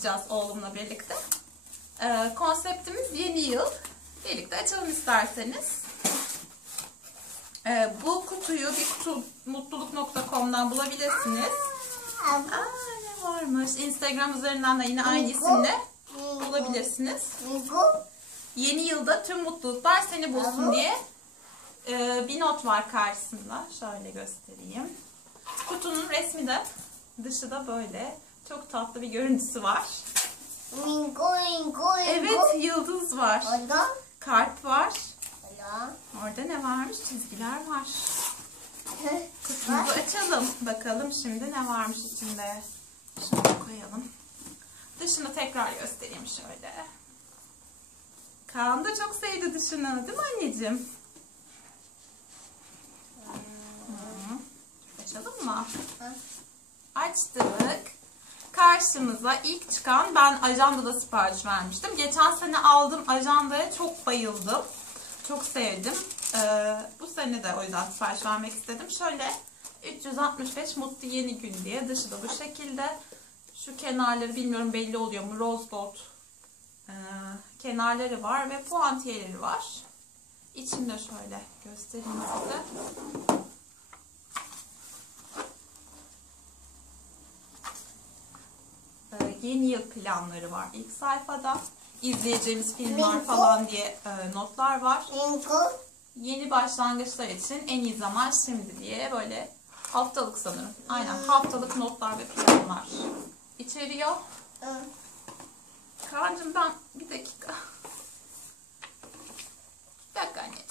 açacağız oğlumla birlikte. Konseptimiz yeni yıl. Birlikte açalım isterseniz. Bu kutuyu BİKUTUMUTLULUK.com'dan bulabilirsiniz. Ne varmış? Instagram üzerinden de yine aynı isimle bulabilirsiniz. Yeni yılda tüm mutluluklar seni bulsun diye bir not var karşısında. Şöyle göstereyim. Kutunun resmi de dışı da böyle. Çok tatlı bir görüntüsü var. Evet, yıldız var. Kalp var. Orada ne varmış? Çizgiler var. Kutumuzu açalım. Bakalım şimdi ne varmış içinde. Şöyle koyalım. Dışını tekrar göstereyim şöyle. Kaan da çok sevdi dışını. Değil mi anneciğim? Açalım mı? Açtık. Karşımıza ilk çıkan, ben ajandada sipariş vermiştim. Geçen sene aldım ajandaya, çok bayıldım. Çok sevdim. Bu sene de o yüzden sipariş vermek istedim. Şöyle 365 mutlu yeni gün diye. Dışı da bu şekilde. Şu kenarları bilmiyorum belli oluyor mu? Rose gold kenarları var ve puantiyeleri var. İçinde şöyle göstereyim size. Yeni yıl planları var ilk sayfada. İzleyeceğimiz filmler falan diye notlar var. Yeni başlangıçlar için en iyi zaman şimdi diye böyle haftalık sanırım. Aynen, haftalık notlar ve planlar içeriyor. Kaan'cığım ben bir dakika. Bir dakika anneciğim.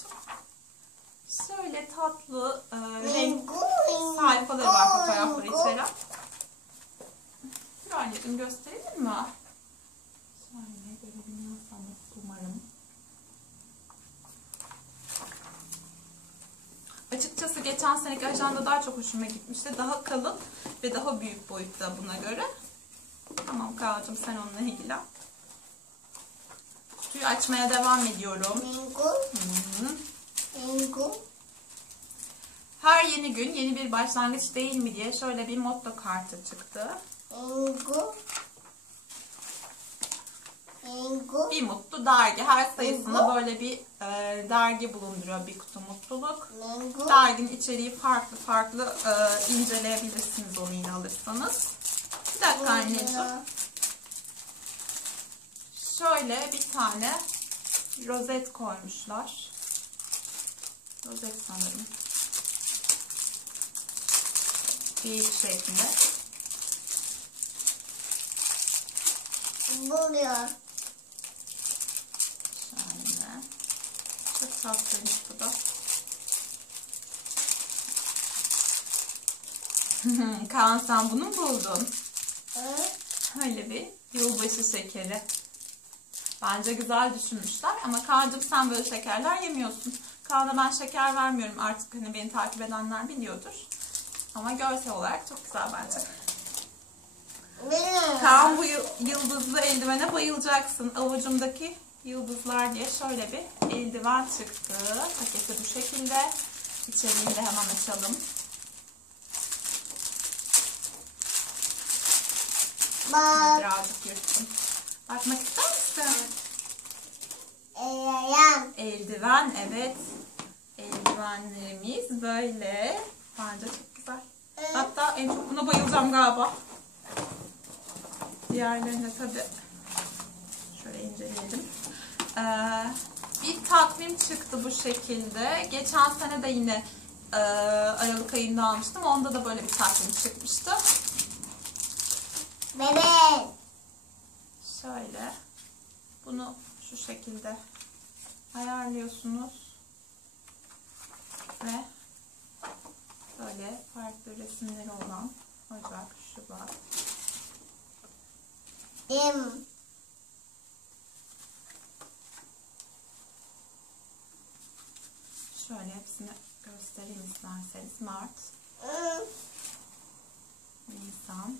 Şöyle tatlı renk sayfaları var, fotoğrafları içeren. Bir anneciğim gösterelim mi? Şöyle görebiliyorsanız umarım. Açıkçası geçen seneki ajanda daha çok hoşuma gitmişti. Daha kalın ve daha büyük boyutta buna göre. Tamam Kaan'cığım, sen onunla ilgilen. Kutuyu açmaya devam ediyorum. Her yeni gün yeni bir başlangıç değil mi diye şöyle bir motto kartı çıktı. Bir mutlu dergi. Her sayısında böyle bir dergi bulunduruyor bir kutu mutluluk. Derginin içeriği farklı farklı inceleyebilirsiniz onu yine alırsanız. Bir dakika anneciğim. Şöyle bir tane rozet koymuşlar. Rozet sanırım. Büyük şeklinde. Buraya. Şöyle. Çok tatlıymış bu da. Kaan, sen bunu mu buldun? Öyle bir yılbaşı şekeri. Bence güzel düşünmüşler ama Kaan'cığım sen böyle şekerler yemiyorsun. Kaan'a ben şeker vermiyorum artık, hani beni takip edenler biliyordur. Ama görsel olarak çok güzel bence. Kaan, bu yıldızlı eldivene bayılacaksın. Avucumdaki yıldızlar diye şöyle bir eldiven çıktı. Paketi bu şekilde. İçeriğini de hemen açalım. Birazcık yırttım. Bakmak ister misin? Eldiven, evet. Eldivenlerimiz böyle. Bence çok güzel. Hatta en çok buna bayılacağım galiba. Diğerlerine tabi şöyle inceleyelim. Bir takvim çıktı bu şekilde. Geçen sene de yine Aralık ayında almıştım. Onda da böyle bir takvim çıkmıştı. Bebek. Şöyle. Bunu şu şekilde ayarlıyorsunuz. Ve böyle farklı resimleri olan Ocak, Şubat. Şöyle hepsini göstereyim isterseniz. Mart, Nisan.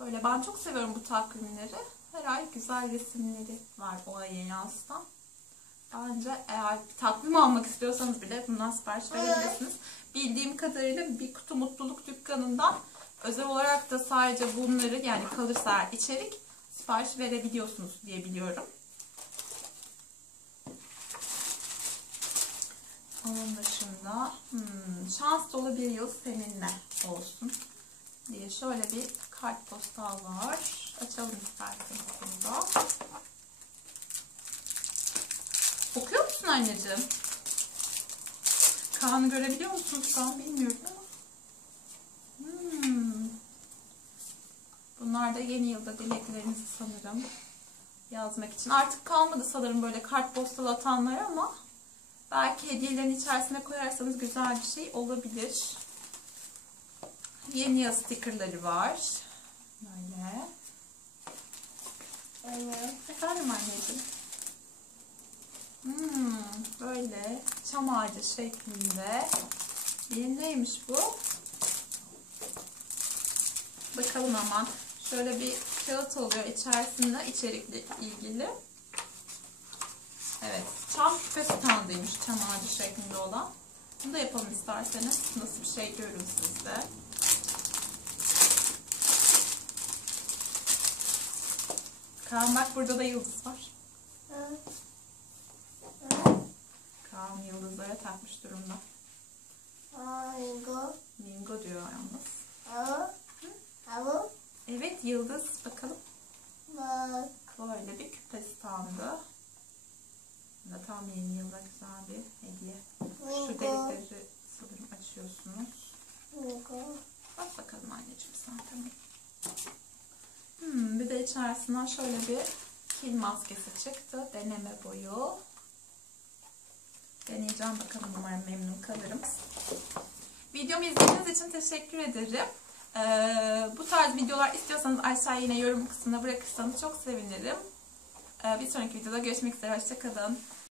Böyle ben çok seviyorum bu takvimleri. Her ay güzel resimleri var o aya yansıtan. Bence eğer takvim almak istiyorsanız bile bundan sipariş verebilirsiniz. Bildiğim kadarıyla bir kutu mutluluk dükkanından özel olarak da sadece bunları, yani kalırsa eğer içerik, sipariş verebiliyorsunuz diye biliyorum. Onun dışında şans dolu bir yıl seninle olsun diye şöyle bir kartpostal var. Açalım isterseniz bunu da. Okuyor musun anneciğim? Kaan'ı görebiliyor musunuz? Kaan bilmiyorum ama. Bunlar da yeni yılda dileklerinizi sanırım yazmak için. Artık kalmadı sanırım böyle kartpostal atanlar ama belki hediyelerin içerisine koyarsanız güzel bir şey olabilir. Yeni yıl stikerleri var. Böyle. Efendim anneciğim. Böyle çam ağacı şeklinde. Neymiş bu? Bakalım hemen. Şöyle bir kağıt oluyor içerisinde içerikle ilgili. Evet. Çam küpe standıymış. Çam ağacı şeklinde olan. Bunu da yapalım isterseniz. Nasıl bir şey görün siz de. Kaan bak, burada da yıldız var. Kaan yıldızlara takmış durumda. Bingo diyor yalnız. Evet, yıldız. Bakalım. Böyle bir küpe standı. Tam yeni yılda güzel bir hediye. Şu delikleri sanırım açıyorsunuz. Bak bakalım anneciğim sen, tamam. Bir de içerisinden şöyle bir kil maskesi çıktı. Deneme boyu. Deneyeceğim bakalım, umarım memnun kalırım. Videomu izlediğiniz için teşekkür ederim. Bu tarz videolar istiyorsanız aşağı yine yorum kısmına bırakırsanız çok sevinirim. Bir sonraki videoda görüşmek üzere. Hoşça kalın.